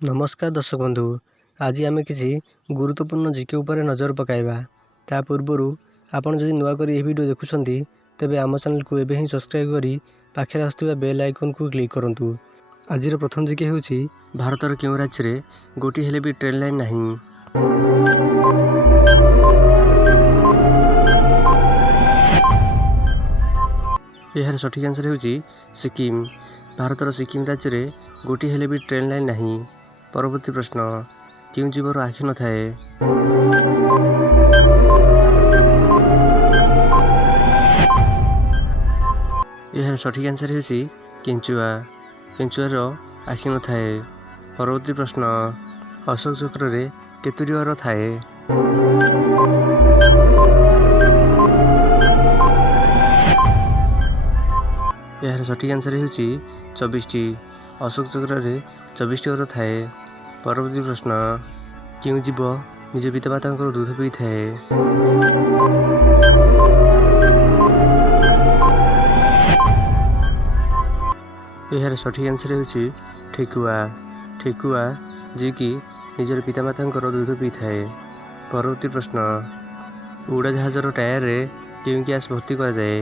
नमस्कार दर्शक बंधु, आज आम किसी गुरुत्वपूर्ण जीके उपर नजर पकाइबा। ता पूर्व आपन जदि नुआ करी वीडियो देखुछंती तेबे आम चैनल को एबे ही सब्सक्राइब करी पाखे आसुवा बेल आइकन को क्लिक करंतु। आज प्रथम जीके हेउची भारतर केउ राज्य रे गोटी हेले भी ट्रेन लाइन नहीं। यार सठिक आंसर हेउची सिक्किम। भारतर सिक्किम राज्य रे गोटी हेले भी ट्रेन लाइन नहीं। परवर्ती प्रश्न, क्यों जीवर आखि न थाए? यार सठिक आंसर हेउची केंचुआ। केंचुआर आखि न थाए। परवर्ती प्रश्न, अशोक चक्र रे केतुरी वर थाए? यार सठिक आंसर हेउची 24टी। अशोक चक्र रे 24टी वर थाए। परवर्ती प्रश्न, क्यों जीव निज पितामाता दूध पी थाए? यार सठिक आंसर हेउची ठेकुआ। ठेकुआ जी कि निजर पितामाता दूध पी थाए। परवर्ती प्रश्न, उड़ाजाहाजर टायर रे क्यों गैस भर्ती करा जाए?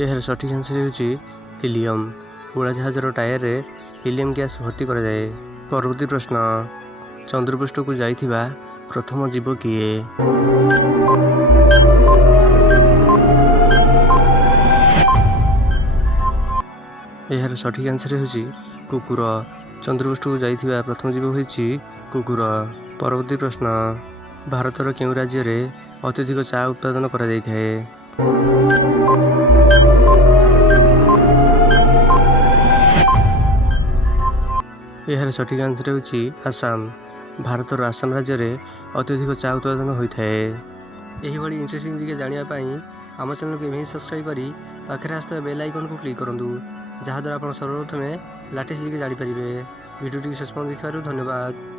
यार सठिक आंसर हेउची हिलियम। उड़ाजाहाजर टायर रे हिलियम गैस भर्ती करा जाए। परवर्ती प्रश्न, चंद्रपृष्ठ को जाइथिबा प्रथम जीव किए? यार सठिक आंसर हेउची कुकुर। चंद्रपृष्ठ को जाइथिबा प्रथम जीव होइची कुकुर। परवर्ती प्रश्न, भारतर केउ राज्य रे अत्यधिक चा उत्पादन करा जाइथाए? यार सठिक आंसर हेउची आसाम। भारतर आसाम राज्य रे अत्यधिक चा उत्पादन होइथाए। एही भली इंटरेस्टिंग जीके जानिया पई आम चैनल को एबे सब्सक्राइब करी पाखरे आसुवा बेल आइकन को क्लिक करंतु, जहाद्वारा आप सर्वप्रथमे लाटेस्ट जीके जानी पारिबे। वीडियो टी शेष पर्यंत देखिबारु धन्यवाद।